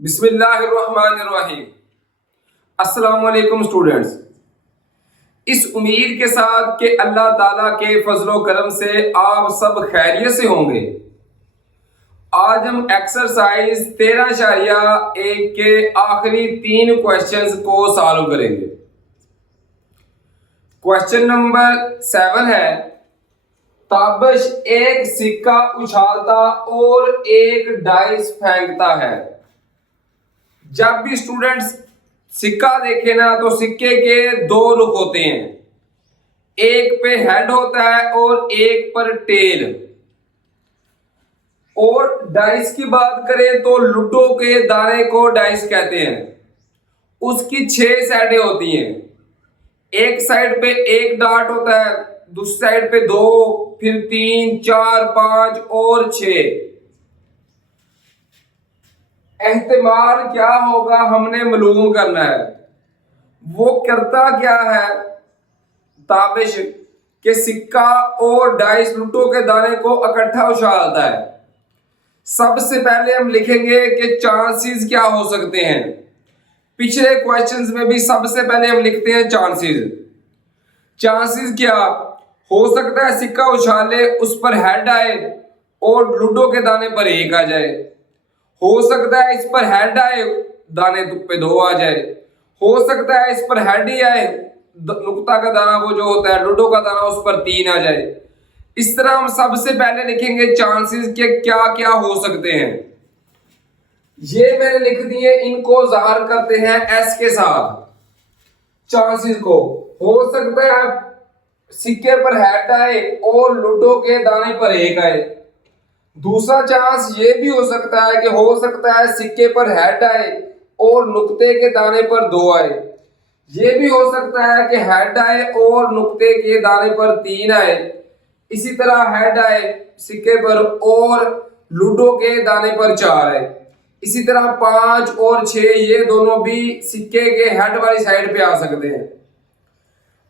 बिस्मिल्लाहिर्रहमानिर्रहीम। अस्सलाम वालेकुम स्टूडेंट्स। इस उम्मीद के साथ कि अल्लाह ताला के फजलो करम से आप सब खैरियत से होंगे, आज हम एक्सरसाइज 13.1 के आखिरी 3 क्वेश्चंस को सॉल्व करेंगे। क्वेश्चन नंबर 7 है, ताबश एक सिक्का उछालता और एक डाइस फेंकता है। जब भी स्टूडेंट्स सिक्का देखे ना तो सिक्के के 2 रुख होते हैं, एक पे हेड होता है और एक पर टेल। और डाइस की बात करें तो लूडो के दाने को डाइस कहते हैं। उसकी 6 साइडें होती हैं, एक साइड पे एक डार्ट होता है, दूसरी साइड पे 2, फिर 3, 4, 5 और 6। एहतिमाल क्या होगा हमने मालूम करना है। वो करता क्या है, ताबिश के सिक्का और डाइस लूडो के दाने को इकट्ठा उछालता है। सबसे पहले हम लिखेंगे कि चांसेस क्या हो सकते हैं। पिछले क्वेश्चंस में भी सबसे पहले हम लिखते हैं चांसेस। चांसेस क्या हो सकता है, सिक्का उछाले उस पर हेड आए और लूडो के दाने पर 1 आ जाए। हो सकता है इस पर हेड आए, दाने पे 2 आ जाए। हो सकता है इस पर हेड ही आए, नुक्ता का दाना वो जो होता है लूडो का दाना उस पर 3 आ जाए। इस तरह हम सबसे पहले लिखेंगे चांसेस के क्या क्या हो सकते हैं। ये मैंने लिख दिए, इनको जाहिर करते हैं एस के साथ। चांसेस को हो सकता है सिक्के पर हेड आए और लूडो के दाने पर 1 आए। दूसरा चांस ये भी हो सकता है कि हो सकता है सिक्के पर हेड आए और नुक्ते के दाने पर 2 आए। ये भी हो सकता है कि हेड आए और नुक्ते के दाने पर 3 आए। इसी तरह हेड आए सिक्के पर और लूडो के दाने पर 4 आए। इसी तरह 5 और 6 ये दोनों भी सिक्के के हेड वाली साइड पे आ सकते हैं।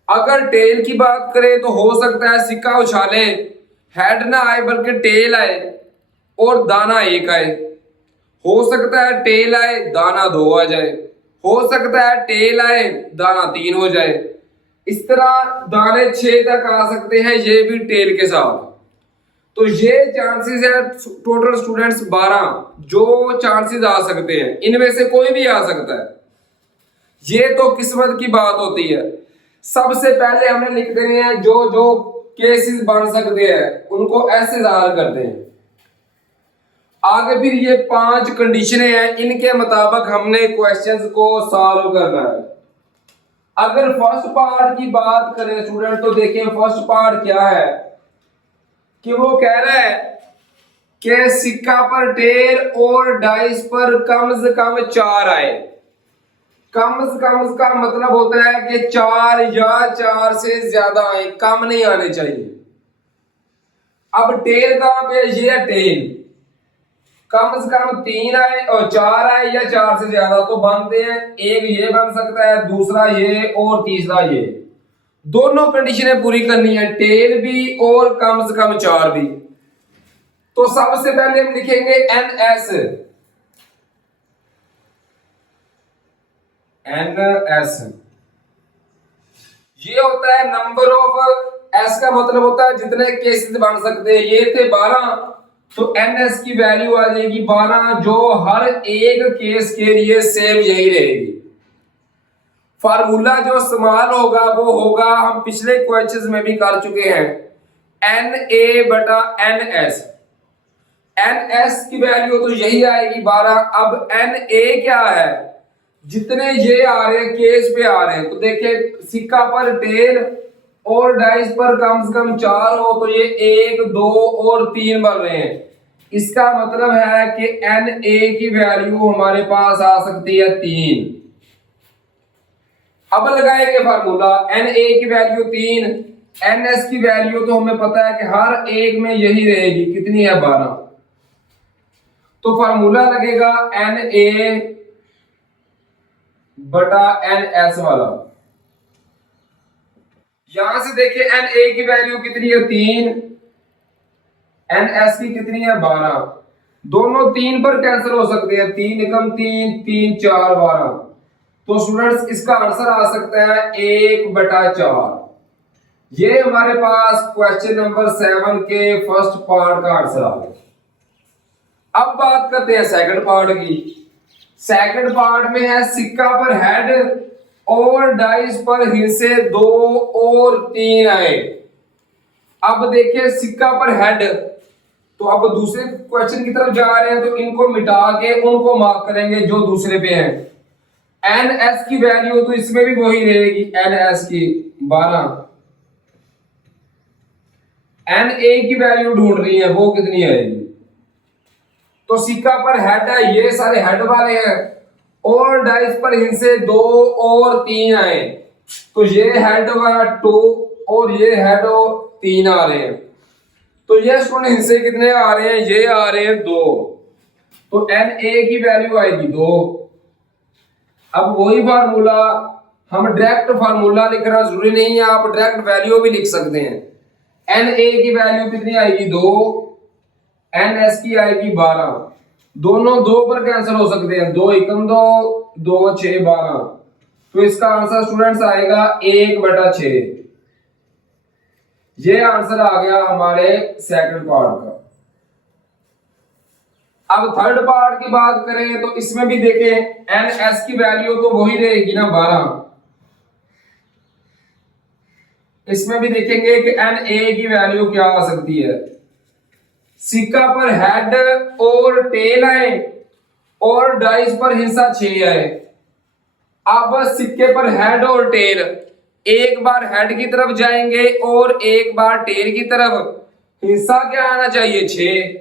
अगर टेल की बात करें तो हो सकता है सिक्का उछाले, हेड ना आए बल्कि टेल आए और दाना 1 आए। हो सकता है टेल आए दाना 2 आ जाए। हो सकता है टेल आए दाना 3 हो जाए। इस तरह दाने 6 तक आ सकते हैं, ये भी टेल के साथ। तो ये चांसेस है टोटल स्टूडेंट्स 12 जो चांसेस आ सकते हैं, इनमें से कोई भी आ सकता है। ये तो किस्मत की बात होती है। सबसे पहले हमने लिख देने हैं जो जो केसेस बन सकते हैं उनको ऐसे जाहिर करते हैं। आगे फिर ये 5 कंडीशनें हैं, इनके मुताबिक हमने क्वेश्चंस को सॉल्व करना है। अगर फर्स्ट पार्ट की बात करें स्टूडेंट तो देखिए फर्स्ट पार्ट क्या है कि वो कह रहा है कि सिक्का पर टेल और डाइस पर कम से कम 4 आए। कम से कम का मतलब होता है कि 4 या 4 से ज्यादा आए, कम नहीं आने चाहिए। अब टेल कहां पे, ये टेल कम से कम 3 आए और 4 आए या 4 से ज्यादा तो बनते हैं। एक ये बन सकता है, दूसरा ये और तीसरा ये। दोनों कंडीशनें पूरी करनी है, टेल भी और कम से कम 4 भी। तो सबसे पहले हम लिखेंगे एनएस। एनएस ये होता है नंबर ऑफ, एस का मतलब होता है जितने केसेस बन सकते हैं। ये थे 12, तो एनएस की वैल्यू आ जाएगी 12, जो हर एक केस के लिए सेम यही रहेगी। फार्मूला जो इस्तेमाल होगा वो होगा, हम पिछले क्वेश्चंस में भी कर चुके हैं, एन ए बटा एन एस। एन एस की वैल्यू तो यही आएगी 12। अब एन ए क्या है, जितने ये आ रहे हैं केस पे आ रहे हैं, तो देखिए सिक्का पर टेल और डाइस पर कम से कम 4 हो तो ये 1, 2 और 3 बन रहे हैं। इसका मतलब है कि एन ए की वैल्यू हमारे पास आ सकती है 3। अब लगाएंगे फार्मूला, एन ए की वैल्यू 3, एन एस की वैल्यू तो हमें पता है कि हर एक में यही रहेगी, कितनी है 12। तो फार्मूला लगेगा एन ए बटा एन एस वाला। यहां से देखिए एन ए की वैल्यू कितनी है 3, एन एस की कितनी है 12। दोनों 3 पर कैंसिल हो सकते हैं, 3 एकम 3, 3 4 12। तो स्टूडेंट्स इसका आंसर आ सकता है 1/4। ये हमारे पास क्वेश्चन नंबर 7 के फर्स्ट पार्ट का आंसर आ गया। अब बात करते हैं सेकंड पार्ट की। सेकंड पार्ट में है सिक्का पर हेड और डाइस पर हिस्से 2 और 3 आए। अब देखिए सिक्का पर हेड, तो अब दूसरे क्वेश्चन की तरफ जा रहे हैं, तो इनको मिटा के उनको मार्क करेंगे जो दूसरे पे हैं। एन एस की वैल्यू तो इसमें भी वही रहेगी, एन एस की 12। एन ए की वैल्यू ढूंढ रही है, वो कितनी आएगी। तो सिक्का पर हेड है, ये सारे हेड वाले हैं, और डाइस पर हिस्से 2 और 3 आए, तो ये हेड 2 और ये हेड 3 आ रहे हैं। तो ये स्टूडेंट हिस्से कितने आ रहे हैं, ये आ रहे हैं 2। तो एन ए की वैल्यू आएगी 2। अब वही फार्मूला, हम डायरेक्ट फार्मूला लिखना जरूरी नहीं है, आप डायरेक्ट वैल्यू भी लिख सकते हैं। एन ए की वैल्यू कितनी आएगी 2, एन एस की आएगी 12। दोनों 2 पर कैंसिल हो सकते हैं, 2 एकम 2, 2 6 12। तो इसका आंसर स्टूडेंट्स आएगा 1/6। ये आंसर आ गया हमारे सेकंड पार्ट का। अब थर्ड पार्ट की बात करें तो इसमें भी देखें एन एस की वैल्यू तो वही रहेगी ना 12। इसमें भी देखेंगे कि एन ए की वैल्यू क्या आ सकती है। सिक्का पर हेड और टेल आए और डाइस पर हिस्सा 6 आए। अब सिक्के पर हेड और टेल, एक बार हेड की तरफ जाएंगे और एक बार टेल की तरफ, हिस्सा क्या आना चाहिए 6।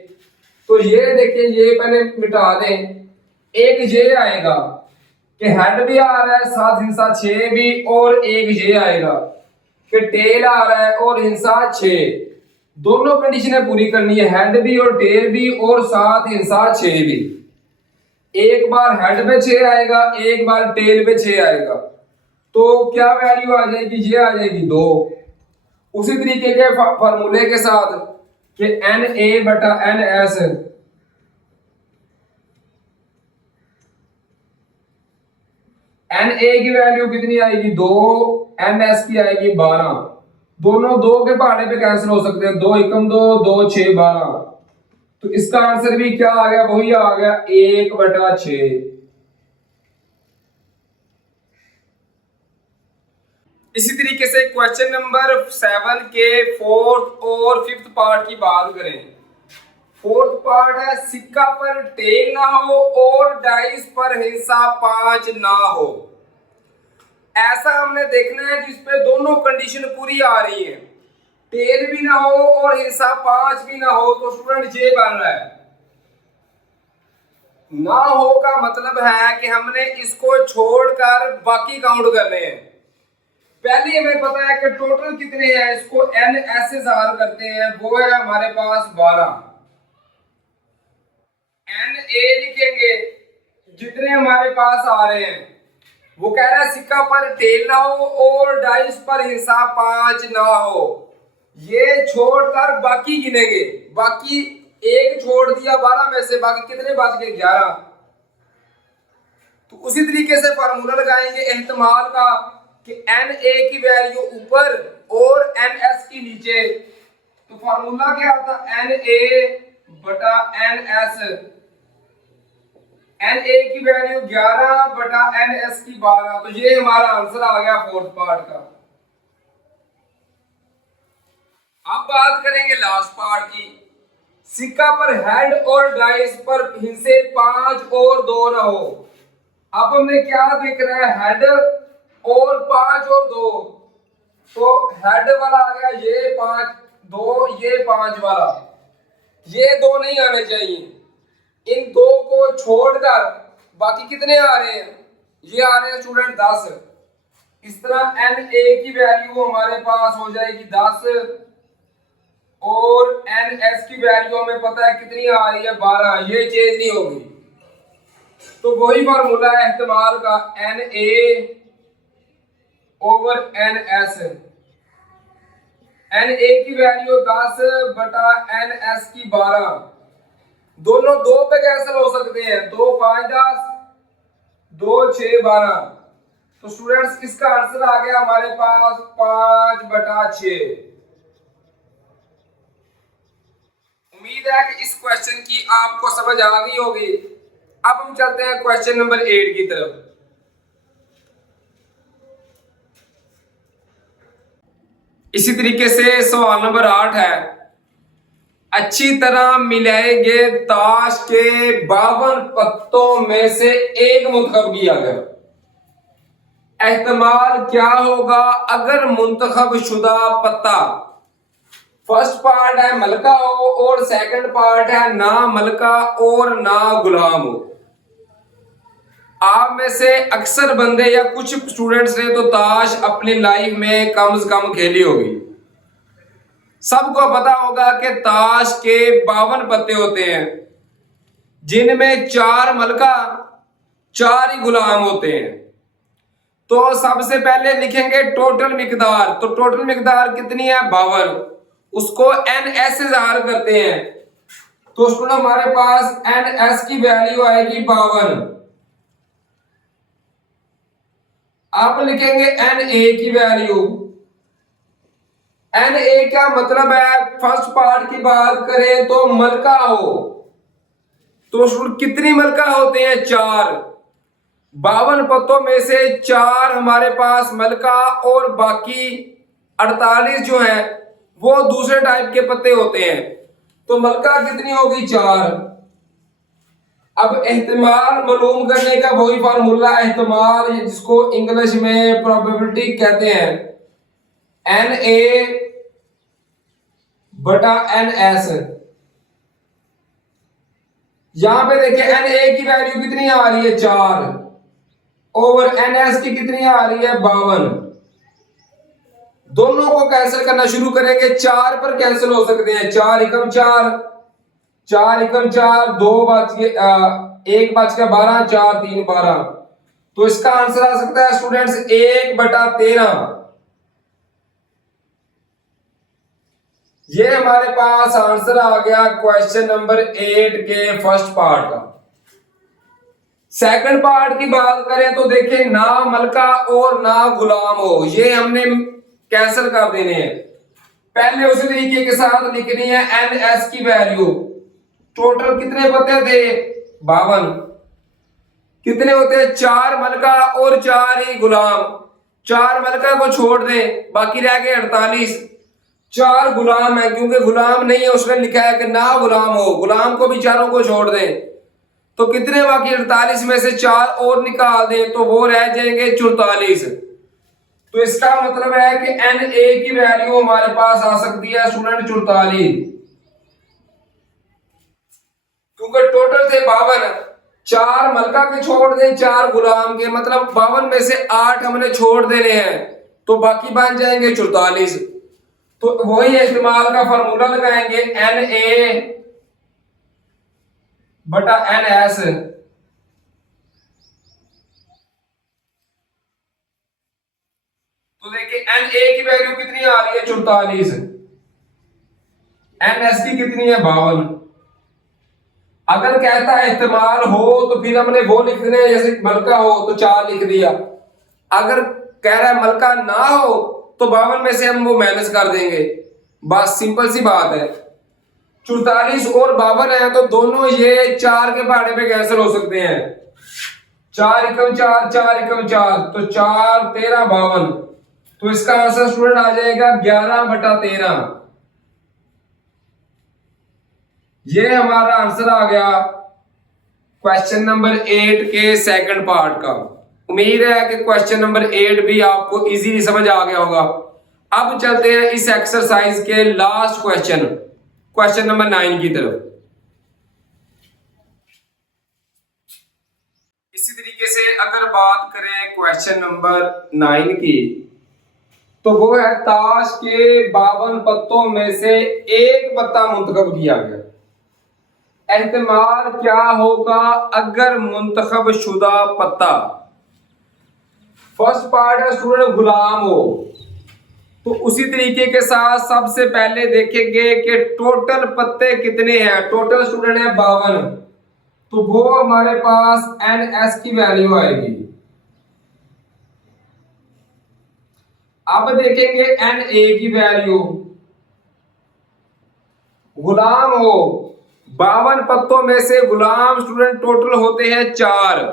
तो ये देखिए, ये पहले मिटा दें, एक ये आएगा कि हेड भी आ रहा है साथ हिस्सा 6 भी, और एक ये आएगा कि टेल आ रहा है और हिस्सा 6। दोनों कंडीशनें पूरी करनी है, हेड भी और टेल भी और साथ हिस्सा 6 भी। एक बार हेड पे 6 आएगा, एक बार टेल पे 6 आएगा, तो क्या वैल्यू आ जाएगी, ये आ जाएगी 2। उसी तरीके के फार्मूले के साथ कि एन ए बटा एन एस, एन ए की वैल्यू कितनी आएगी 2, एन एस की आएगी 12। दोनों 2 के पहाड़े पे कैंसिल हो सकते हैं, 2 एकम 2, 2 6 12। तो इसका आंसर भी क्या आ गया, वही आ गया 1/6। इसी तरीके से क्वेश्चन नंबर 7 के फोर्थ और फिफ्थ पार्ट की बात करें। फोर्थ पार्ट है सिक्का पर टेल ना हो और डाइस पर हिस्सा 5 ना हो। ऐसा हमने देखना है जिसपे दोनों कंडीशन पूरी आ रही है, टेल भी ना हो और हिस्सा 5 भी ना हो। तो स्टूडेंट ये बन रहा है, ना हो का मतलब है कि हमने इसको छोड़कर बाकी काउंट करने हैं। पहले हमें पता है कि टोटल कितने हैं, इसको एन एस से जार करते हैं, वो है हमारे पास 12। एन ए लिखेंगे जितने हमारे पास आ रहे हैं, वो कह रहा है सिक्का पर टेल ना हो और डाइस पर हिस्सा 5 ना हो। ये छोड़कर बाकी गिनेंगे, बाकी एक छोड़ दिया 12 में से, बाकी कितने बच गए 11। तो उसी तरीके से फार्मूला लगाएंगे एहतमाल का कि एन ए की वैल्यू ऊपर और एन एस की नीचे। तो फार्मूला क्या आता, एन ए बटा एन एस। एन ए की वैल्यू 11 बटा एन एस की 12। तो ये हमारा आंसर आ गया फोर्थ पार्ट का। अब बात करेंगे लास्ट पार्ट की। सिक्का पर हेड और डाइस पर हिस्से 5 और 2 ना हो। अब हमने क्या देखना है, हेड और 5 और 2। तो हेड वाला आ गया ये 5 2, ये 5 वाला, ये 2 नहीं आने चाहिए। इन 2 को छोड़कर बाकी कितने आ रहे हैं, ये आ रहे हैं स्टूडेंट 10। इस तरह एन ए की वैल्यू हमारे पास हो जाएगी 10 और एन एस की वैल्यू हमें पता है कितनी आ रही है 12, ये चेंज नहीं होगी। तो वही फार्मूला है इस्तेमाल का, N A over N S. N A की वैल्यू 10 बटा एन एस की 12। दोनों दो पे कैंसिल हो सकते हैं, 2 5 10, 2 6 12। तो स्टूडेंट्स इसका आंसर आ गया हमारे पास 5/6। उम्मीद है कि इस क्वेश्चन की आपको समझ आ गई होगी। अब हम चलते हैं क्वेश्चन नंबर 8 की तरफ। इसी तरीके से सवाल नंबर 8 है, अच्छी तरह मिलाएंगे ताश के 52 पत्तों में से एक मुंतखब किया गया। एहतमाल क्या होगा अगर मुंतखब शुदा पत्ता फर्स्ट पार्ट है मलका हो और सेकंड पार्ट है ना मलका और ना गुलाम हो। आप में से अक्सर बंदे या कुछ स्टूडेंट्स ने तो ताश अपनी लाइफ में कम से कम खेली होगी। सबको पता होगा कि ताश के 52 पत्ते होते हैं, जिनमें 4 मलका 4 ही गुलाम होते हैं। तो सबसे पहले लिखेंगे टोटल मिकदार। तो टोटल मिकदार कितनी है, 52। उसको NS से ज़ाहिर करते हैं। तो स्टूडेंट हमारे पास NS की वैल्यू आएगी 52। आप लिखेंगे NA की वैल्यू। NA का मतलब है, फर्स्ट पार्ट की बात करें तो मलका हो। तो स्टूडेंट कितनी मलका होते हैं, 4। 52 पत्तों में से 4 हमारे पास मलका और बाकी 48 जो है वो दूसरे टाइप के पत्ते होते हैं। तो मलका कितनी होगी, 4। अब एहतमाल मालूम करने का वही फार्मूला एहतमाल, जिसको इंग्लिश में प्रोबेबिलिटी कहते हैं, NA/NS। यहां पे देखिए NA की वैल्यू कितनी आ रही है, 4 और NS की कितनी आ रही है, 52। दोनों को कैंसिल करना शुरू करेंगे, 4 पर कैंसिल हो सकते हैं। 4 एकम 4, 4 एकम 4, 2 बच गए, 1 बच गया 12, 4 3 12। तो इसका आंसर आ सकता है स्टूडेंट्स 1/13। ये हमारे पास आंसर आ गया क्वेश्चन नंबर 8 के फर्स्ट पार्ट का। सेकंड पार्ट की बात करें तो देखिए ना मलका और ना गुलाम हो, ये हमने कैंसिल कर देने हैं। पहले उसी तरीके के साथ लिखनी है NS की वैल्यू। टोटल कितने पत्ते थे, 52। कितने होते हैं, 4 मलका और 4 ही गुलाम। 4 मलका को छोड़ दें, बाकी रह गए 48। 4 गुलाम है, क्योंकि गुलाम नहीं है उसने लिखा है कि ना गुलाम हो, गुलाम को भी 4 को छोड़ दें। तो कितने बाकी, 48 में से 4 और निकाल दें तो वो रह जाएंगे 44। तो इसका मतलब है कि NA की वैल्यू हमारे पास आ सकती है स्टूडेंट 44, क्योंकि टोटल थे 52। 4 मलका के छोड़ दें, 4 गुलाम के, मतलब 52 में से 8 हमने छोड़ देने हैं, तो बाकी बन जाएंगे 44। तो वही इस्तेमाल का फार्मूला लगाएंगे, NA/NS। तो देखिए NA की वैल्यू कितनी आ रही है, 44। NS की कितनी है, 52। अगर कहता है इस्तेमाल हो तो फिर हमने वो लिख देने, जैसे मलका हो तो 4 लिख दिया। अगर कह रहा है मलका ना हो तो 52 में से हम वो माइनस कर देंगे, बस सिंपल सी बात है। 44 और 52 है तो दोनों ये 4 के पहाड़े पे कैंसिल हो सकते हैं। 4 एकम 4, 4 एकम 4, तो 4 13 52। तो इसका आंसर स्टूडेंट आ जाएगा 11/13। ये हमारा आंसर आ गया क्वेश्चन नंबर 8 के सेकंड पार्ट का। उम्मीद है कि क्वेश्चन नंबर 8 भी आपको इजीली समझ आ गया होगा। अब चलते हैं इस एक्सरसाइज के लास्ट क्वेश्चन, क्वेश्चन नंबर 9 की तरफ। इसी तरीके से अगर बात करें क्वेश्चन नंबर 9 की, तो वो है ताश के 52 पत्तों में से एक पत्ता मुंतखब किया गया। एहतमाल क्या होगा अगर मुंतखब शुदा पत्ता, फर्स्ट पार्ट है स्टूडेंट गुलाम हो, तो उसी तरीके के साथ सबसे पहले देखेंगे कि टोटल पत्ते कितने हैं। टोटल स्टूडेंट है 52, तो वो हमारे पास NS की वैल्यू आएगी। अब देखेंगे NA की वैल्यू। गुलाम हो 52 पत्तों में से गुलाम स्टूडेंट टोटल होते हैं 4,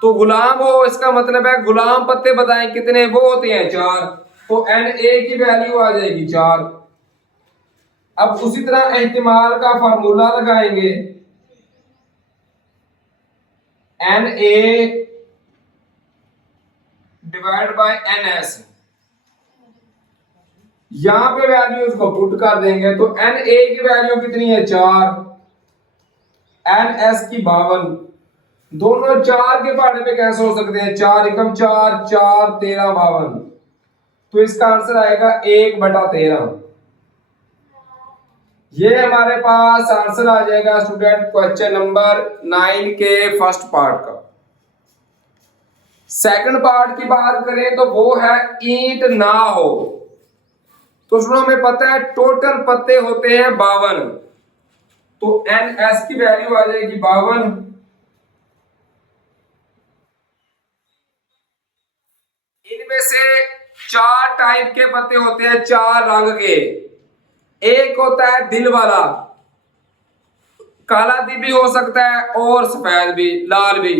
तो गुलाम हो इसका मतलब है गुलाम पत्ते बताएं कितने, वो होते हैं 4, तो NA की वैल्यू आ जाएगी 4। अब उसी तरह एहतिमाल का फार्मूला लगाएंगे, NA डिवाइड बाय NS, यहां पे वैल्यूज को पुट कर देंगे, तो NA की वैल्यू कितनी है 4, NS की 52, दोनों 4 के पहाड़े पे कैसे हो सकते हैं, 4 एकम 4, 4 13 52, तो इसका आंसर आएगा 1/13। ये हमारे पास आंसर आ जाएगा स्टूडेंट क्वेश्चन नंबर 9 के फर्स्ट पार्ट का। सेकंड पार्ट की बात करें तो वो है ईंट ना हो। तो स्टूडेंट हमें पता है टोटल पत्ते होते हैं 52, तो NS की वैल्यू आ जाएगी 52। इनमें से 4 टाइप के पत्ते होते हैं, 4 रंग के। एक होता है दिल वाला, काला भी हो सकता है और सफेद भी, लाल भी।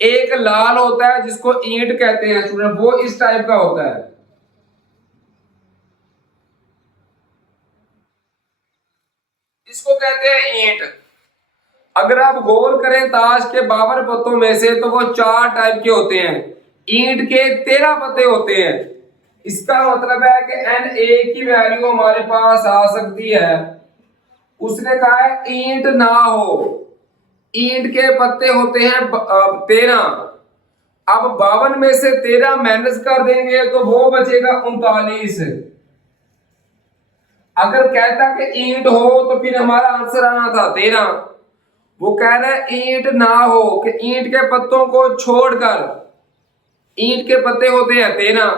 एक लाल होता है जिसको ईंट कहते हैं स्टूडेंट, वो इस टाइप का होता है। इसको कहते हैं ईंट। अगर आप गौर करें ताश के 52 पत्तों में से, तो वो 4 टाइप के होते हैं, ईंट के 13 पत्ते होते हैं। इसका मतलब है कि NA की वैल्यू हमारे पास आ सकती है, उसने कहा है ईंट ना हो, ईंट के पत्ते होते हैं 13। अब 52 में से 13 माइनस कर देंगे तो वो बचेगा 39। अगर कहता कि ईंट हो तो फिर हमारा आंसर आना था 13। वो कह रहा है ईंट ना हो, कि ईंट के पत्तों को छोड़कर, ईंट के पत्ते होते हैं 13,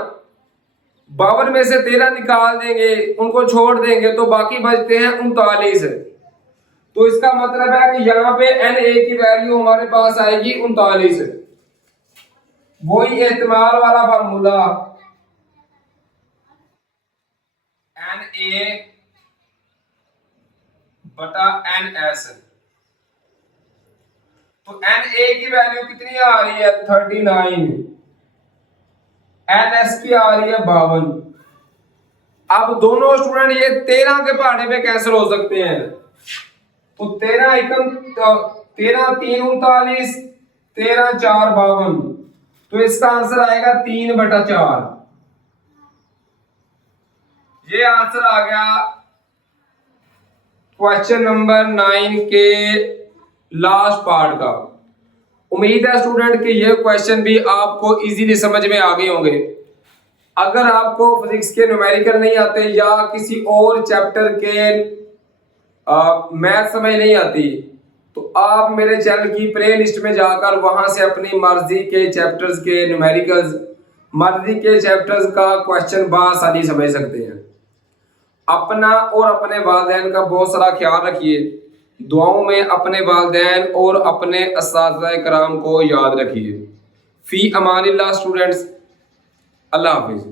52 में से 13 निकाल देंगे, उनको छोड़ देंगे तो बाकी बचते हैं 39। तो इसका मतलब है कि यहाँ पे NA की वैल्यू हमारे पास आएगी 39। वही एहतिमाल वाला फार्मूला, NA बटा NS। तो NA की वैल्यू कितनी आ रही है 39, NS की आ रही है 52। अब दोनों स्टूडेंट ये 13 के पहाड़े पे कैंसिल हो सकते हैं, तो 13 एकम 13 3 39, 13 4 52, तो इसका आंसर आएगा 3/4। ये आंसर आ गया क्वेश्चन नंबर 9 के लास्ट पार्ट का। उम्मीद है स्टूडेंट कि ये क्वेश्चन भी आपको इजीली समझ में आ गए होंगे। अगर आपको फिजिक्स के न्यूमेरिकल नहीं आते या किसी और चैप्टर के मैथ समझ नहीं आती, तो आप मेरे चैनल की प्ले लिस्ट में जाकर वहां से अपनी मर्जी के चैप्टर्स के न्यूमेरिकल्स, मर्जी के चैप्टर्स का क्वेश्चन बआसानी समझ सकते हैं। अपना और अपने वालिदैन का बहुत सारा ख्याल रखिए। दुआओं में अपने वालिदैन और अपने अस्ताज़ाए कराम को याद रखिए। फी अमानिल्लाह स्टूडेंट्स, अल्लाह हाफिज़।